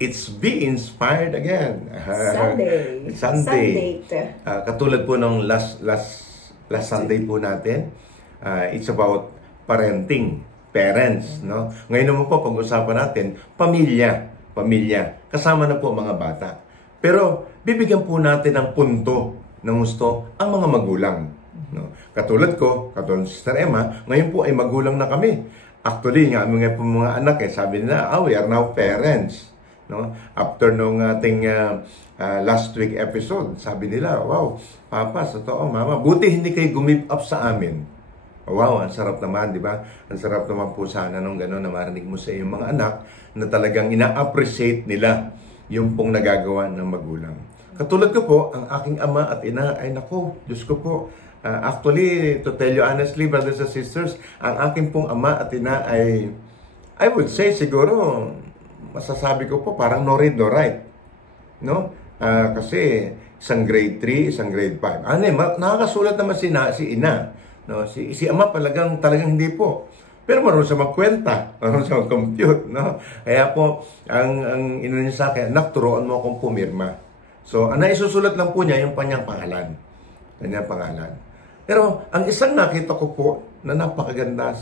It's Be Inspired again. Sunday. Katulad po ng last Sunday po natin, it's about parenting, parents, no? Ngayon naman po pag-usapan natin pamilya. Kasama na po mga bata. Pero bibigyan po natin ng punto ng gusto ang mga magulang, no? Katulad ni Sister Emma, ngayon po ay magulang na kami. Actually, nga mga anak sabi nila, we are now parents. No? After nung ating last week episode, sabi nila, wow, Papa, totoo, Mama, buti hindi kayo gumip up sa amin. Wow, ang sarap naman, di ba? Ang sarap naman po sana nung gano'n na marinig mo sa iyong mga anak na talagang ina-appreciate nila yung pong nagagawa ng magulang. Katulad ko po, ang aking ama at ina ay nako, Diyos ko po. Actually, to tell you honestly, brothers and sisters, ang aking pong ama at ina ay, I would say siguro, masasabi ko po, parang no read, no write. No? Kasi isang grade 3, isang grade 5. Nakakasulat naman si ina. No? Si ama talagang hindi po. Pero marunong siya magkwenta, marunong siya mag-compute. No? Kaya po, ang ina niya sa akin, anak, turuan mo akong pumirma. So, isusulat lang po niya yung kanyang pangalan. Pero, ang isang nakita ko po, na napakaganda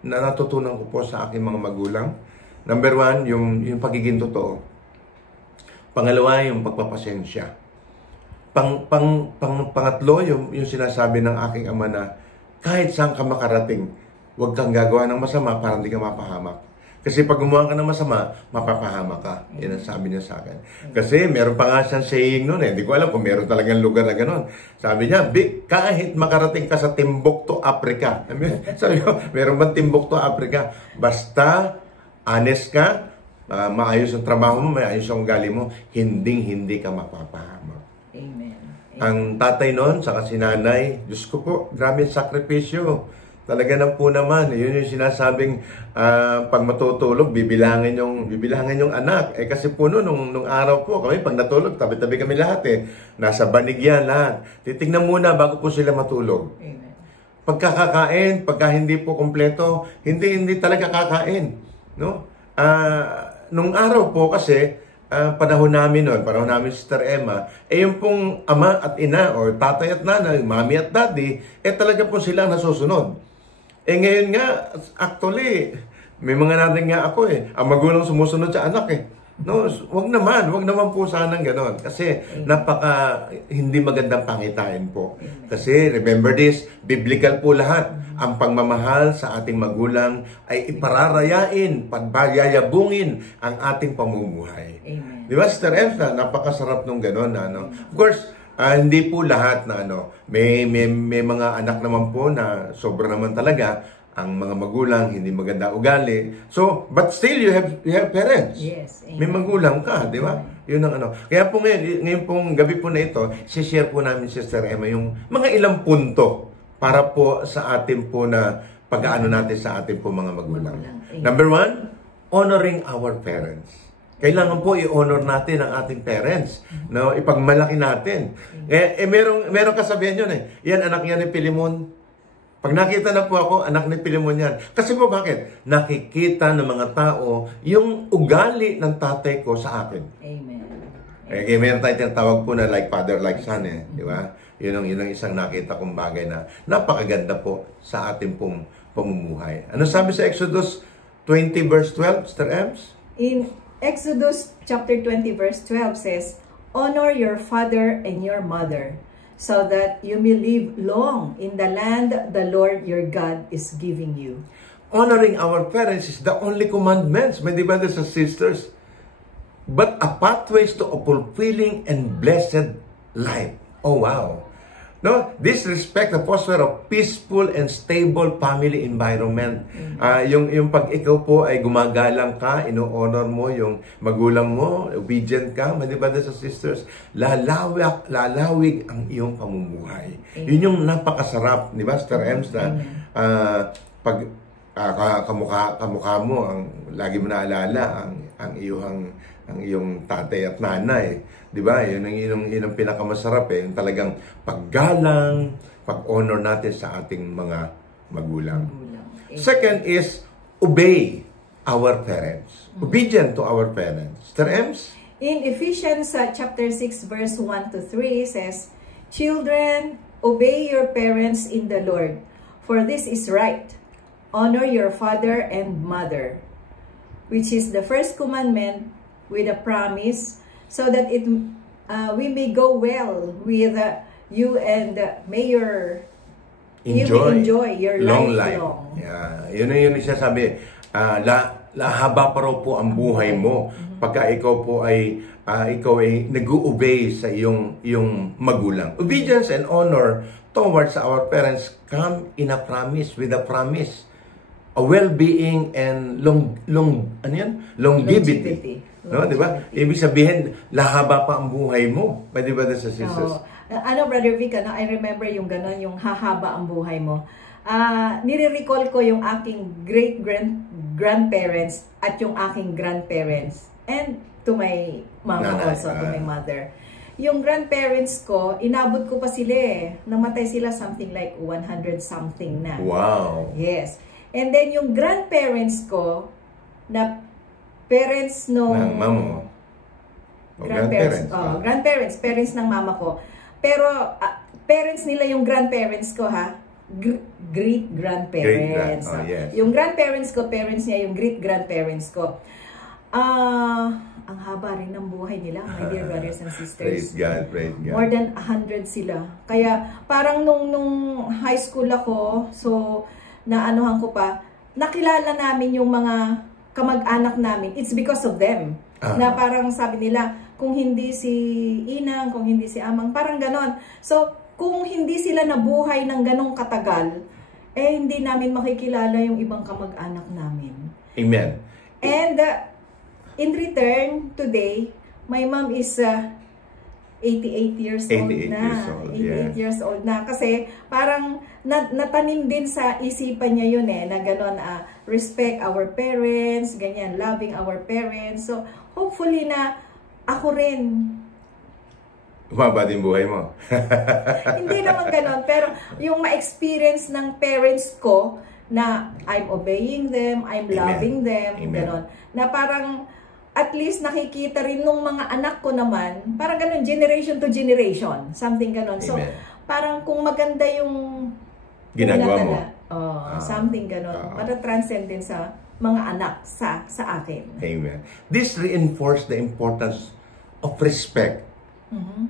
na natutunan ko po sa aking mga magulang, number 1, yung pagiging totoo. Pangalawa, yung pagpapasensya. Pangatlo, yung sinasabi ng aking ama na kahit saan ka makarating, huwag kang gagawa ng masama para hindi ka mapahamak. Kasi pag gumawa ka ng masama, mapapahamak ka. Yan ang sabi niya sa akin. Kasi meron pa nga siyang saying noon Hindi ko alam kung meron talagang lugar na gano'n. Sabi niya, kahit makarating ka sa Timbuktu, Africa. Sabi ko, meron ba Timbuktu, Africa? Basta honest ka, maayos ang trabaho mo, maayos ang ugali mo, hindi ka mapapahamak. Amen. Ang tatay noon, saka si nanay, Diyos ko po, grabe ang sakripisyo. Talaga na po naman, yun yung sinasabing pag matutulog, bibilangin yung anak. Kasi po nung araw po, kami pag natulog, tabi-tabi kami lahat Nasa banig yan lahat. Titignan muna bago po sila matulog. Amen. Pagkakakain, pagka hindi po kompleto, hindi talaga kakain. No? Nung araw po kasi, panahon namin Sister Emma, yung pong ama at ina, or tatay at nanay, mami at daddy, talaga po silang nasusunod. Ngayon nga, actually, may mga natin nga ako ang magulang sumusunod sa anak No, wag naman po sanang ganon. Kasi hindi magandang pangitain po. Kasi remember this, biblical po lahat. Ang pagmamahal sa ating magulang ay ipararayain, pagbayayabungin ang ating pamumuhay. Amen. Di ba, Sister Emma, napakasarap nung ganon. Of course, hindi po lahat na may mga anak naman po na sobra naman talaga ang mga magulang, hindi maganda ugali. So, but still you have parents. Yes. Amen. May magulang ka, di ba? Yun ang Kaya po ngayon pong gabi po na ito, share po namin, Sister Emma, yung mga ilang punto para po sa atin po na pag-aano natin sa atin po mga magulang. Number 1, honoring our parents. Kailangan po i-honor natin ang ating parents. No? Ipagmalaki natin. Merong kasabihan yun Yan, anak yan ni Pilimon. Pag nakita na po ako, anak ni Pilimon yan. Kasi po bakit? Nakikita ng mga tao yung ugali ng tatay ko sa akin. Amen. Meron tayong tawag po na like father, like son. Di ba? Yun ang isang nakita kong bagay na napakaganda po sa ating pong pamumuhay. Ano sabi sa Exodus 20 verse 12, Sister Ems? In Exodus chapter 20 verse 12 says, "Honor your father and your mother, so that you may live long in the land the Lord your God is giving you." Honoring our parents is the only commandments, my dear brothers and sisters, but a pathway to a fulfilling and blessed life. Oh wow! No, this respect the foster of peaceful and stable family environment. Yung pag ikaw po ay gumagalang ka, ino-honor mo yung magulang mo, obedient ka, my brothers and sisters, lalawig ang iyong pamumuhay. Yun yung napakasarap, di ba, Sister Ems, na pag kamukha mo, lagi mo naalala ang iyong tatay at nanay. Di ba? Yun ang pinakamasarap yung talagang paggalang, pag-honor natin sa ating mga magulang. Second is, obey our parents. Obedient to our parents. Sister Ems? In Ephesians chapter 6 verse 1 to 3 says, "Children, obey your parents in the Lord, for this is right. Honor your father and mother, which is the first commandment with a promise, so that we may go well with you and may you may enjoy your long life life. long." Yeah. Yun yung sabi. Haba pa raw po ang buhay mo pagka ikaw ay nag-obey sa iyong magulang. Obedience and honor towards our parents come in a promise, with a promise, a well-being and longevity. No, di ba? Ibig sabihin, lahaba pa ang buhay mo. Pwede ba sa sisters? Brother Vic, I remember yung ganon, yung hahaba ang buhay mo. Nire-recall ko yung aking great-grandparents at yung aking grandparents. And to my mama also, to my mother. Yung grandparents ko, inabot ko pa sila eh. Namatay sila something like 100 something na. Wow! Yes. And then yung grandparents ko, na parents nung... Mamo. Grandparents, parents ng mama ko. Pero parents nila yung grandparents ko ha. Great-grandparents. Yes. Yung grandparents ko, parents niya yung great-grandparents ko. Ang haba rin ng buhay nila, my dear brothers and sisters. Praise God, praise God. More than 100 sila. Kaya parang nung high school ako, so naanuhan ko pa, nakilala namin yung mga kamag-anak namin. It's because of them. Na parang sabi nila, kung hindi si Inang, kung hindi si Amang, parang ganon. So, kung hindi sila nabuhay ng ganong katagal, hindi namin makikilala yung ibang kamag-anak namin. Amen. And in return, today, my mom is 88 years old na. 88 years old na. Kasi parang natanim din sa isipan niya yun na ganon, respect our parents, ganyan, loving our parents. So, hopefully na ako rin, umaba din buhay mo. Hindi naman ganon, pero yung ma-experience ng parents ko na I'm obeying them, I'm loving them, ganon. Na parang at least nakikita rin nung mga anak ko naman, parang ganon, generation to generation, something ganon. So, parang kung maganda yung ginagawa mo, something ganon, para transcend din sa mga anak sa akin. Amen. This reinforced the importance of respect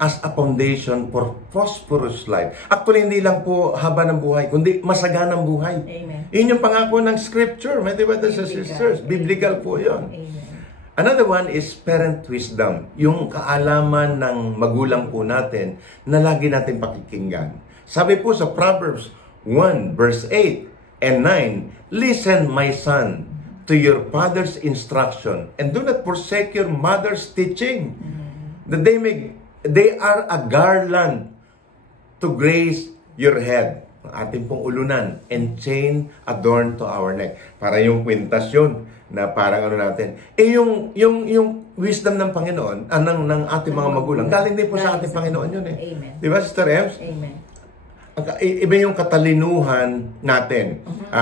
as a foundation for prosperous life. Actually, hindi lang po haba ng buhay, kundi masaganang buhay. Amen. Yun yung pangako ng scripture. May diba sa sisters? Biblical po yun. Amen. Another one is parent wisdom. Yung kaalaman ng magulang po natin na lagi natin pakikinggan. Sabi po sa Proverbs 1 verse 8 and 9, "Listen, my son, to your father's instruction, and do not forsake your mother's teaching, that they are a garland to grace your head," ang ating pong ulunan, "and chain adorned to our neck." Para yung kwintas yun, na parang natin. Yung wisdom ng Panginoon, ng ating mga magulang, galing din po sa ating Panginoon yun Amen. Di ba, Sister Ems? Amen. Iba yung katalinuhan natin.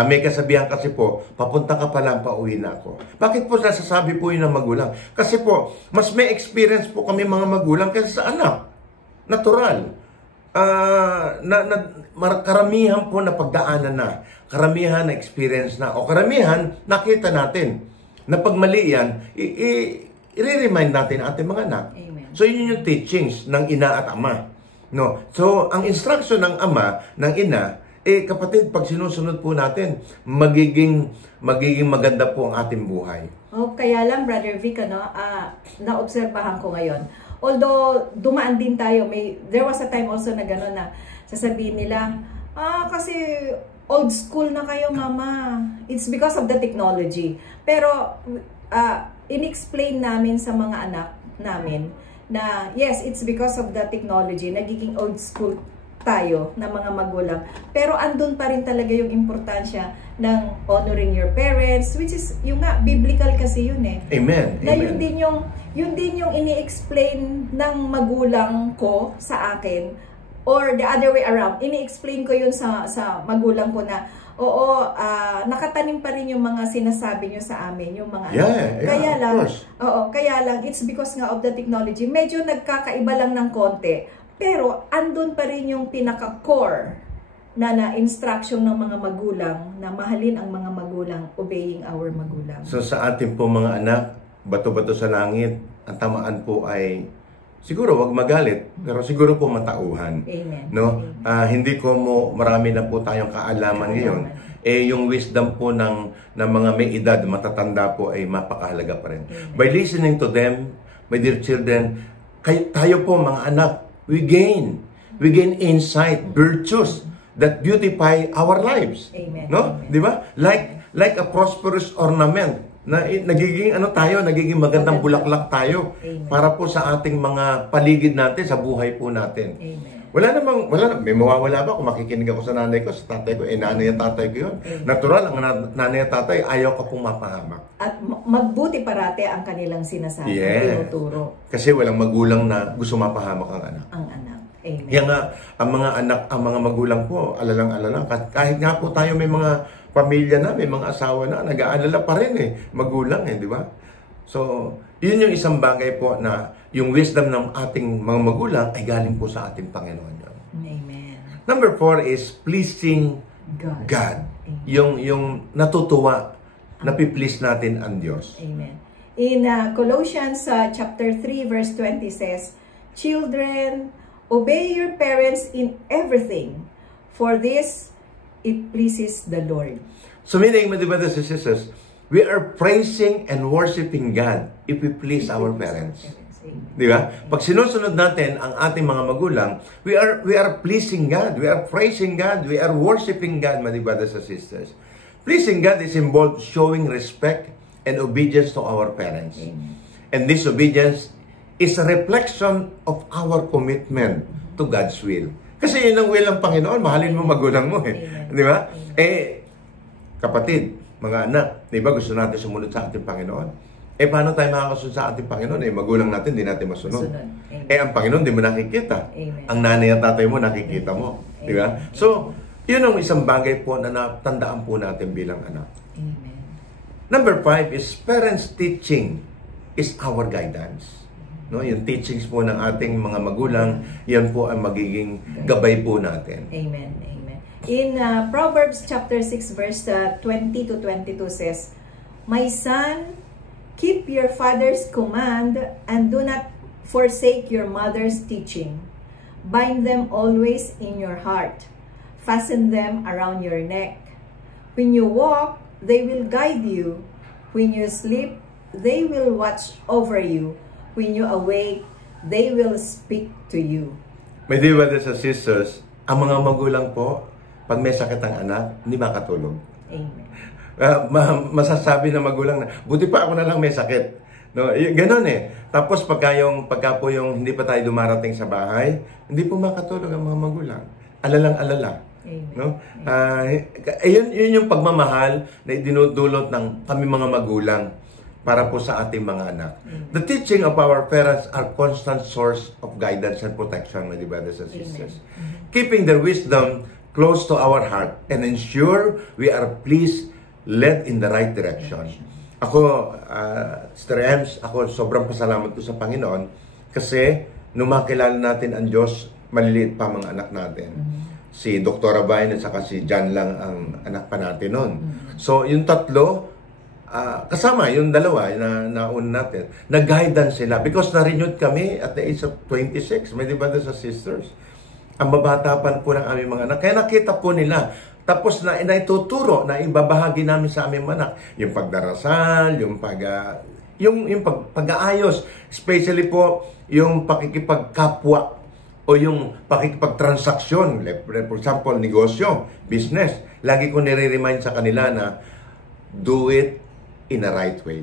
May kasabihan kasi po, papunta ka pa lang, pauwi na ako. Bakit po nasasabi po yun ng magulang? Kasi po, mas may experience po kami mga magulang kaysa sa anak. Natural. Karamihan po na pagdaanan na. Karamihan na experience na. O karamihan, nakita natin. Na pag mali yan, i-remind natin ating mga anak. Amen. So yun yung teachings ng ina at ama. No. So, ang instruction ng ama, ng ina, kapatid, pag sinusunod po natin, magiging maganda po ang ating buhay. Kaya lang, Brother Vic, naobserbahan ko ngayon. Although, dumaan din tayo, there was a time also na gano'n na sasabihin nila, kasi old school na kayo, mama. It's because of the technology. Pero, in-explain namin sa mga anak namin, na yes, it's because of the technology, nagiging old school tayo na mga magulang. Pero andun pa rin talaga yung importansya ng honoring your parents, which is yung nga, biblical kasi yun Amen. Na Amen. yun din yung ini-explain ng magulang ko sa akin, or the other way around, ini-explain ko yun sa magulang ko na, Oo, nakatanim pa rin yung mga sinasabi nyo sa amin, yung mga kaya lang, kaya lang, it's because nga of the technology, medyo nagkakaiba lang ng konti, pero andun pa rin yung pinaka-core na instruction ng mga magulang, na mahalin ang mga magulang, obeying our magulang. So sa ating po mga anak, bato-bato sa langit, ang tamaan po ay siguro wag magalit, pero siguro po matauhan. Amen. No? Hindi ko marami na po tayong kaalaman ngayon. Yung wisdom po ng mga may edad, matatanda po ay mapakahalaga pa rin. Amen. By listening to them, my dear children, tayo po mga anak, we gain insight, virtues that beautify our lives. Amen. No? Amen. Di ba? Like a prosperous ornament na nagiging nagiging magandang bulaklak tayo. Amen. Para po sa ating mga paligid natin, sa buhay po natin. Amen. Wala, may mawawala ba kung makikinig ako sa nanay ko, sa tatay ko, nanay at tatay ko yun. Amen. Natural, ang nanay at tatay, ayaw ka pong mapahamak. At magbuti parate ang kanilang sinasabi, tinuturo. Kasi walang magulang na gusto mapahamak ang anak. Ang anak. Amen. Kaya nga, ang mga anak, ang mga magulang po, alalang-alalang. Kahit nga po tayo may mga pamilya na, may mga asawa na, nag-aalala pa rin magulang di ba? So, yun yung isang bagay po na yung wisdom ng ating mga magulang ay galing po sa ating Panginoon yun. Amen. Number 4 is pleasing God. Yung natutuwa, napiplease natin ang Diyos. Amen. In Colossians chapter 3 verse 20 says, "Children, obey your parents in everything, for this it pleases the Lord." So meaning, my brothers and sisters, we are praising and worshiping God if we please our parents. Di ba? Pag sinusunod natin ang ating mga magulang, we are pleasing God, we are praising God, we are worshiping God, my brothers and sisters. Pleasing God is involved showing respect and obedience to our parents. Amen. And this obedience is a reflection of our commitment to God's will. Kasi yun ang will ng Panginoon, mahalin mo magulang mo Di ba? Kapatid, mga anak, di ba gusto natin sumunod sa ating Panginoon? Paano tayo makakasunod sa ating Panginoon? Magulang natin, di natin masunod. Ang Panginoon, di mo nakikita. Amen. Ang nanay at tatay mo, nakikita mo. Di ba? So, yun ang isang bagay po na natandaan po natin bilang anak. Amen. Number 5 is parents teaching is our guidance. No, yung teachings po ng ating mga magulang, yan po ang magiging gabay po natin. Amen. Amen. In Proverbs chapter 6 verse 20 to 22 says, "My son, keep your father's command and do not forsake your mother's teaching. Bind them always in your heart. Fasten them around your neck. When you walk, they will guide you. When you sleep, they will watch over you. When you awake, they will speak to you." My dear brothers and sisters, ang mga magulang po, pag may sakit ang anak, hindi makatulog. Amen. Masasabi ng magulang na, buti pa ako na lang may sakit. No, ganoon Tapos pagka po yung hindi pa tayo dumarating sa bahay, hindi po makatulog ang mga magulang. Alalang-alala. Amen. No? Yun yung pagmamahal na idinudulot ng kami mga magulang para po sa ating mga anak. The teaching of our parents are constant source of guidance and protection, my brothers and sisters. Keeping their wisdom close to our heart and ensure we are pleased, led in the right direction. Ako, Sister Ems, ako sobrang pasalamat ko sa Panginoon kasi nung makilala natin ang Diyos, maliliit pa mga anak natin. Si Dr. Bayan at saka si John lang ang anak pa natin noon. So, yung tatlo, kasama yung dalawa na nauna natin, nag-guidance sila because na-renewed kami at the age of 26, my brothers and sisters. Ang babatapan po ng aming mga anak. Kaya nakita po nila. Tapos na ituturo na ibabahagi namin sa aming anak. Yung pagdarasal, yung pag-aayos. Especially po, yung pakikipagkapwa o yung pakikipagtransaksyon. For example, negosyo, business. Lagi ko nire-remind sa kanila na do it in a right way.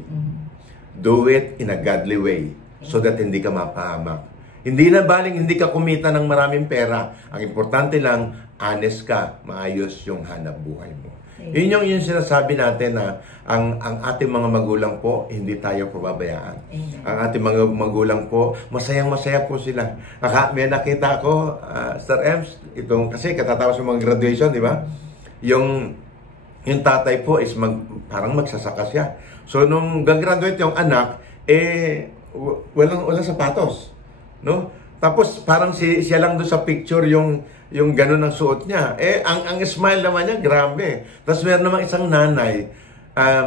Do it in a godly way so that hindi ka mapahamak. Hindi na baling hindi ka kumita ng maraming pera. Ang importante lang, honest ka, maayos yung hanap buhay mo. Yun yung sinasabi natin na ang ating mga magulang po, hindi tayo pababayaan. Ang ating mga magulang po, masayang-masaya po sila. May nakita ko, Sir Ems, kasi katatapos ng mga graduation, di ba? Yung yung tatay po is parang magsasaka siya. So, nung gagraduate yung anak, walang sapatos. No? Tapos, parang siya lang doon sa picture yung ganun ang suot niya. Ang smile naman niya, grabe. Tapos, meron naman isang nanay,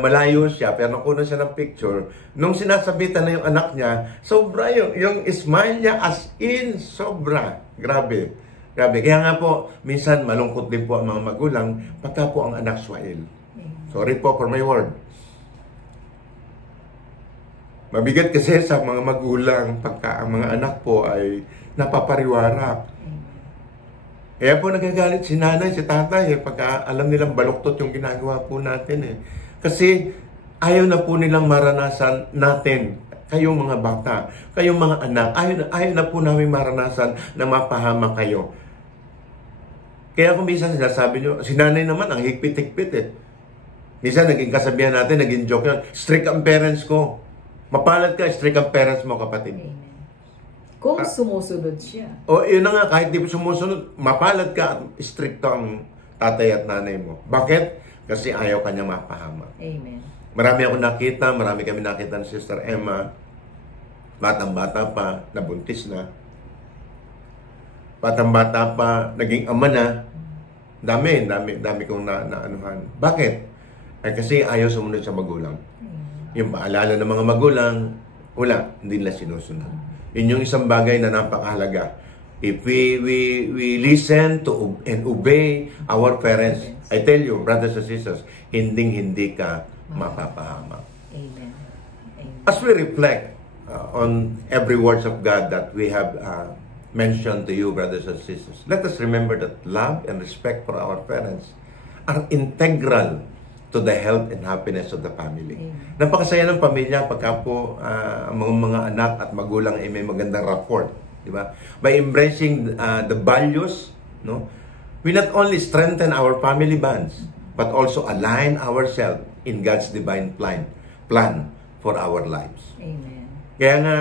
malayo siya, pero nakuha siya ng picture. Nung sinasabitan na yung anak niya, sobra yung smile niya as in, sobra. Grabe. Kaya nga po, minsan malungkot din po ang mga magulang pagka po ang anak swail. Sorry po for my word. Mabigat kasi sa mga magulang pagka ang mga anak po ay napapariwara. Kaya po nagagalit si nanay, si tatay pagka alam nilang baluktot yung ginagawa po natin Kasi ayaw na po nilang maranasan natin, kayong mga bata, kayong mga anak, ayaw na po namin maranasan na mapahama kayo. Kaya kung minsan sinasabi nyo, si nanay naman ang higpit-higpit Minsan naging kasabihan natin, naging joke yun, strict ang parents ko. Mapalad ka, strict ang parents mo, kapatid. Amen. Kung sumusunod siya. O yun na nga, kahit di mo sumusunod, mapalad ka, stricto ang tatay at nanay mo. Bakit? Kasi ayaw kanyang mapahama. Amen. Marami kami nakita ni Sister Emma. Batang-bata pa, nabuntis na. Batang-bata pa, naging ama na. Dami kong naanuhan. Bakit? Kasi ayaw sumunod sa magulang. Yung paalala ng mga magulang, hindi nila sinusunod. Yun yung isang bagay na napakahalaga. If we listen to and obey our parents, I tell you, brothers and sisters, hindi ka mapapahamak. Amen. Amen. As we reflect on every words of God that we have mentioned to you, brothers and sisters, let us remember that love and respect for our parents are integral to the health and happiness of the family. Amen. Napakasaya ng pamilya pagka po ang mga anak at magulang ay may magandang rapport, di ba? By embracing the values, no, we not only strengthen our family bonds, but also align ourselves in God's divine plan for our lives. Amen. Kaya nga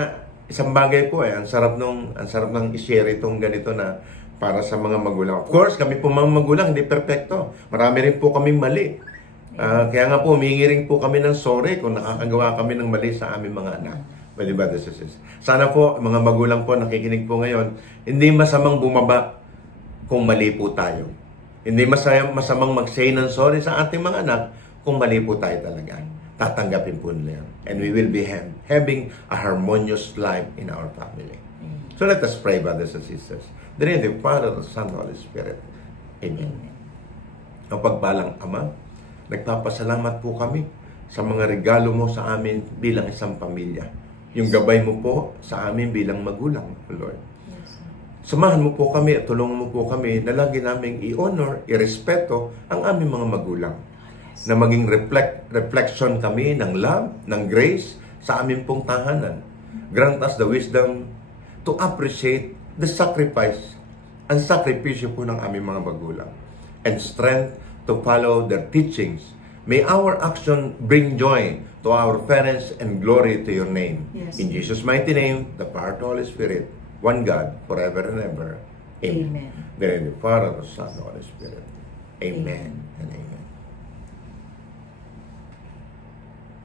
isang bagay po ang sarap ng i-share itong ganito na para sa mga magulang. Of course, kami po mga magulang hindi perpekto. Marami rin po kaming mali. Kaya nga po, humingi rin po kami ng sorry kung nakakagawa kami ng mali sa aming mga anak. Pwede ba, this is? Sana po, mga magulang po, nakikinig po ngayon, hindi masamang bumaba kung mali po tayo. Hindi masamang mag-say ng sorry sa ating mga anak kung mali po tayo talaga. Tatanggapin po nila yan. And we will be having a harmonious life in our family. So let us pray, brothers and sisters. The name of the Father, the Son, the Holy Spirit. Amen. Ang pagpalang Ama, nagpapasalamat po kami sa mga regalo mo sa amin bilang isang pamilya. Yung gabay mo po sa amin bilang magulang, Lord. Samahan mo po kami at tulungan mo po kami na lagi naming i-honor, i-respeto ang aming mga magulang. Na maging reflection kami ng love, ng grace sa aming pong tahanan. Grant us the wisdom to appreciate the sacrifice and sakripisyo po ng aming mga magulang. And strength to follow their teachings. May our action bring joy to our parents and glory to your name. Yes. In Jesus' mighty name, the Father, the Holy Spirit, one God, forever and ever. Amen. Amen. The name of the Father, the Son, the Holy Spirit. Amen and amen.